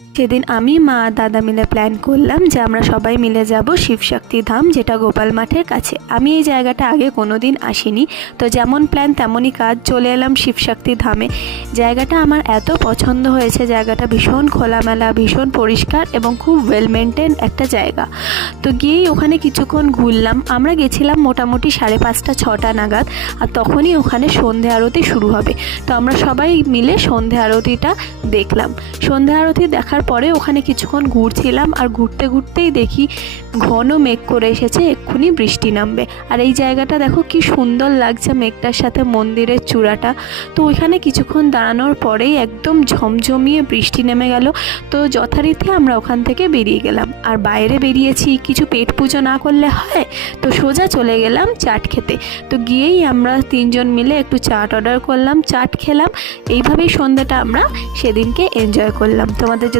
সেদিন আমি মা দাদা মিলে প্ল্যান করলাম যে আমরা সবাই মিলে যাব শিবশক্তি ধাম, যেটা গোপাল মাঠের কাছে। আমি এই জায়গাটা আগে কোনো দিন আসিনি, তো যেমন প্ল্যান তেমনই কাজ, চলে এলাম শিবশক্তি ধামে। জায়গাটা আমার এত পছন্দ হয়েছে, জায়গাটা ভীষণ খোলামেলা, ভীষণ পরিষ্কার এবং খুব ওয়েল মেনটেন একটা জায়গা। তো গিয়েই ওখানে কিছুক্ষণ ঘুরলাম। আমরা গেছিলাম মোটামুটি 5:30-6টা নাগাদ, আর তখনই ওখানে সন্ধে আরতি শুরু হবে। তো আমরা সবাই মিলে সন্ধে আরতিটা দেখলাম। সন্ধে আরতি দেখার পরে ওখানে কিছুক্ষণ ঘুরছিলাম, আর ঘুরতে ঘুরতেই দেখি ঘন মেঘ করে এসেছে, এক্ষুনি বৃষ্টি নামবে। আর এই জায়গাটা দেখো কি সুন্দর লাগছে মেঘটার সাথে মন্দিরের চূড়াটা। তো ওইখানে কিছুক্ষণ দাঁড়ানোর পরেই একদম ঝমঝমিয়ে বৃষ্টি নেমে গেল। তো যথারীতি আমরা ওখান থেকে বেরিয়ে গেলাম। আর বাইরে বেরিয়েছি, কিছু পেট পুজো না করলে হয়, তো সোজা চলে গেলাম চাট খেতে। তো গিয়েই আমরা 3জন মিলে একটু চাট অর্ডার করলাম, চাট খেলাম। এইভাবেই সন্ধ্যাটা আমরা সেদিনকে এনজয় করলাম। তোমাদের